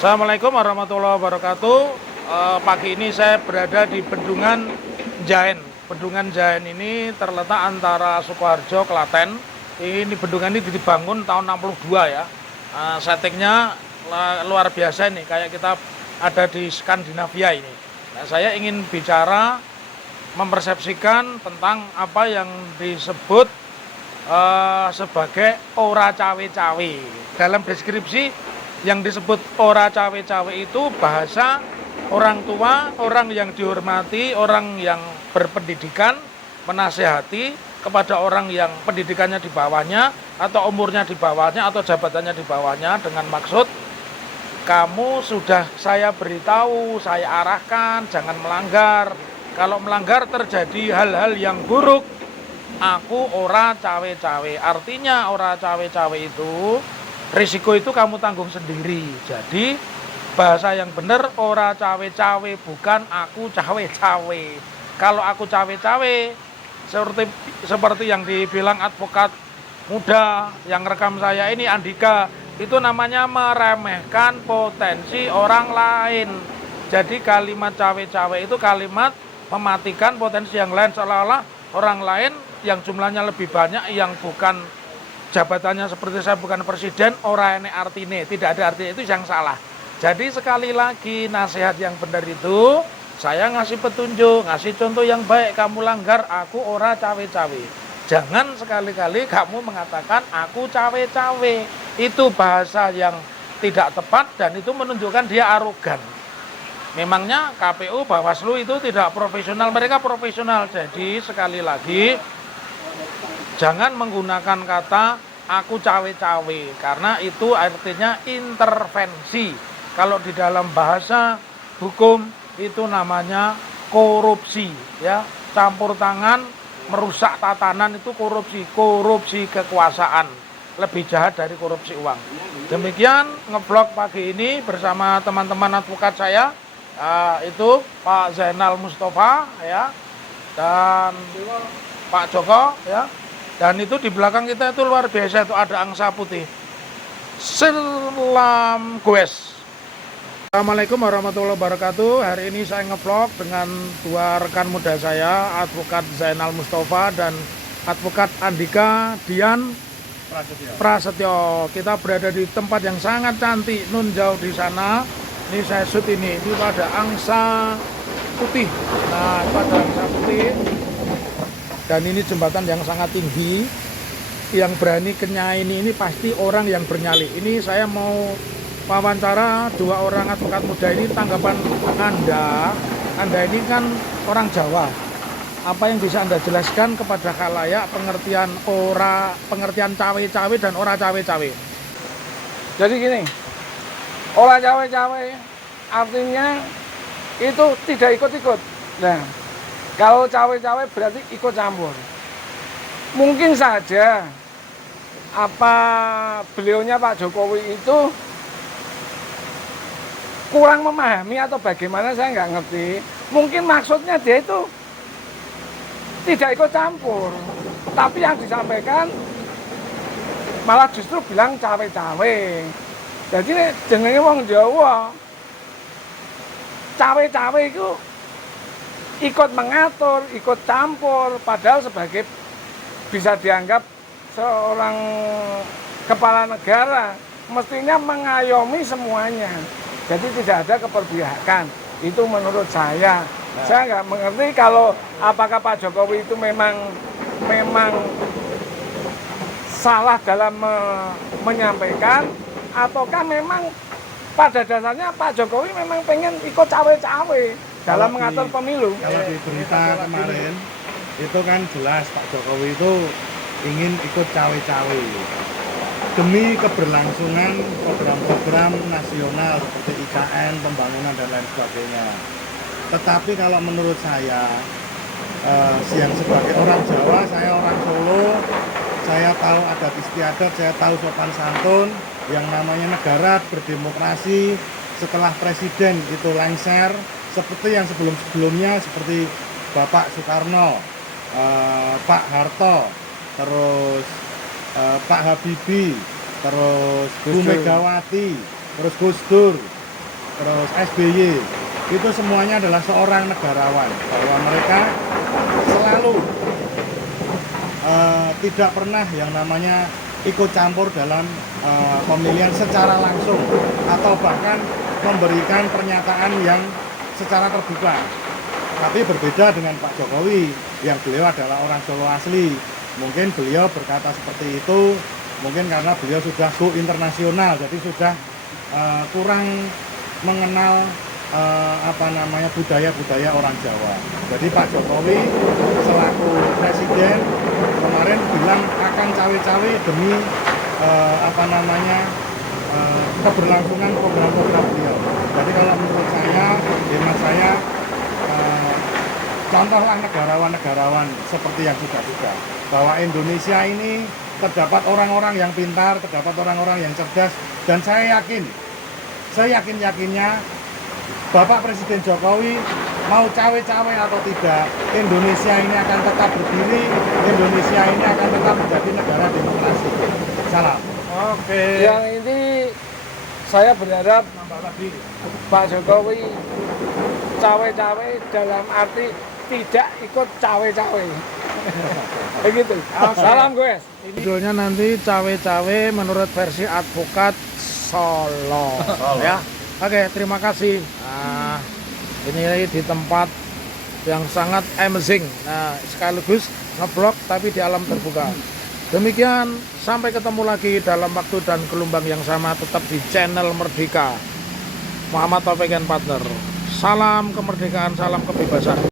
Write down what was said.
Assalamualaikum warahmatullahi wabarakatuh. Pagi ini saya berada di Bendungan Jaen. Bendungan Jaen ini terletak antara Sukoharjo, Klaten. Ini bendungan ini dibangun tahun 62 ya. Settingnya luar biasa nih, kayak kita ada di Skandinavia ini. Nah, saya ingin bicara mempersepsikan tentang apa yang disebut sebagai ora cawe-cawe. Dalam deskripsi yang disebut ora cawe-cawe itu bahasa orang tua, orang yang dihormati, orang yang berpendidikan, menasehati kepada orang yang pendidikannya di bawahnya atau umurnya di bawahnya atau jabatannya di bawahnya dengan maksud kamu sudah saya beritahu, saya arahkan, jangan melanggar. Kalau melanggar terjadi hal-hal yang buruk, aku ora cawe-cawe. Artinya ora cawe-cawe itu risiko itu kamu tanggung sendiri. Jadi bahasa yang benar ora cawe-cawe, bukan aku cawe-cawe. Kalau aku cawe-cawe seperti yang dibilang advokat muda yang rekam saya ini, Andika, itu namanya meremehkan potensi orang lain. Jadi kalimat cawe-cawe itu kalimat mematikan potensi yang lain, seolah-olah orang lain yang jumlahnya lebih banyak, yang bukan jabatannya seperti saya bukan presiden, ora enek artine, tidak ada artinya, itu yang salah. Jadi sekali lagi nasihat yang benar itu saya ngasih petunjuk, ngasih contoh yang baik, kamu langgar aku ora cawe-cawe. Jangan sekali-kali kamu mengatakan aku cawe-cawe. Itu bahasa yang tidak tepat dan itu menunjukkan dia arogan. Memangnya KPU, Bawaslu itu tidak profesional, mereka profesional. Jadi sekali lagi jangan menggunakan kata aku cawe-cawe, karena itu artinya intervensi. Kalau di dalam bahasa hukum itu namanya korupsi, ya, campur tangan, merusak tatanan, itu korupsi, korupsi kekuasaan. Lebih jahat dari korupsi uang. Demikian ngeblog pagi ini bersama teman-teman advokat saya, itu Pak Zainal Mustafa, ya, dan Pak Joko, ya. Dan itu di belakang kita itu luar biasa, itu ada angsa putih. Selam goes. Assalamualaikum warahmatullahi wabarakatuh. Hari ini saya ngevlog dengan dua rekan muda saya, advokat Zainal Mustafa dan advokat Andika Dian Prasetyo. Kita berada di tempat yang sangat cantik, nun jauh di sana. Ini saya shoot ini ada angsa putih. Nah, itu ada angsa putih. Dan ini jembatan yang sangat tinggi, yang berani kenyai ini pasti orang yang bernyali. Ini saya mau wawancara dua orang advokat muda ini, tanggapan Anda ini kan orang Jawa. Apa yang bisa Anda jelaskan kepada khalayak pengertian cawe-cawe dan ora cawe-cawe? Jadi gini, ora cawe-cawe artinya itu tidak ikut-ikut. Nah, kalau cawe-cawe berarti ikut campur. Mungkin saja apa beliaunya Pak Jokowi itu kurang memahami atau bagaimana, saya nggak ngerti. Mungkin maksudnya dia itu tidak ikut campur, tapi yang disampaikan malah justru bilang cawe-cawe. Jadi jenenge wong Jawa, cawe-cawe itu ikut mengatur, ikut campur, padahal sebagai bisa dianggap seorang kepala negara mestinya mengayomi semuanya. Jadi tidak ada keperpihakan. Itu menurut saya. Saya nggak mengerti kalau apakah Pak Jokowi itu memang salah dalam menyampaikan, ataukah memang pada dasarnya Pak Jokowi memang pengen ikut cawe-cawe dalam mengatur pemilu. Kalau di berita kemarin itu kan jelas Pak Jokowi itu ingin ikut cawe-cawe demi keberlangsungan program-program nasional seperti IKN, pembangunan dan lain sebagainya. Tetapi kalau menurut saya, yang sebagai orang Jawa, saya orang Solo, saya tahu adat istiadat, saya tahu sopan santun, yang namanya negara berdemokrasi setelah presiden itu lengser, seperti yang sebelum-sebelumnya seperti Bapak Soekarno, Pak Harto, terus Pak Habibie, terus Bu Megawati, terus Gus Dur, terus SBY, itu semuanya adalah seorang negarawan, bahwa mereka selalu tidak pernah yang namanya ikut campur dalam pemilihan secara langsung atau bahkan memberikan pernyataan yang secara terbuka. Tapi berbeda dengan Pak Jokowi yang beliau adalah orang Solo asli. Mungkin beliau berkata seperti itu mungkin karena beliau sudah go internasional, jadi sudah kurang mengenal budaya-budaya orang Jawa. Jadi Pak Jokowi selaku presiden kemarin bilang akan cawe-cawe demi keberlangsungan program-program beliau. Jadi kalau menurut saya, hemat saya, contohlah negarawan-negarawan seperti yang sudah-sudah, bahwa Indonesia ini terdapat orang-orang yang pintar, terdapat orang-orang yang cerdas, dan saya yakin-yakinnya Bapak Presiden Jokowi mau cawe-cawe atau tidak, Indonesia ini akan tetap berdiri, Indonesia ini akan tetap menjadi negara demokrasi. Salam. Oke. Yang ini saya berharap Pak Jokowi cawe-cawe dalam arti tidak ikut cawe-cawe. Begitu. Salam guys. Judulnya nanti cawe-cawe menurut versi advokat Solo. Ya. Oke, terima kasih. Nah, ini di tempat yang sangat amazing. Nah, sekaligus ngeblok tapi di alam terbuka. Demikian, sampai ketemu lagi dalam waktu dan gelombang yang sama, tetap di channel Merdeka. Muhammad Taufik and Partner. Salam kemerdekaan, salam kebebasan.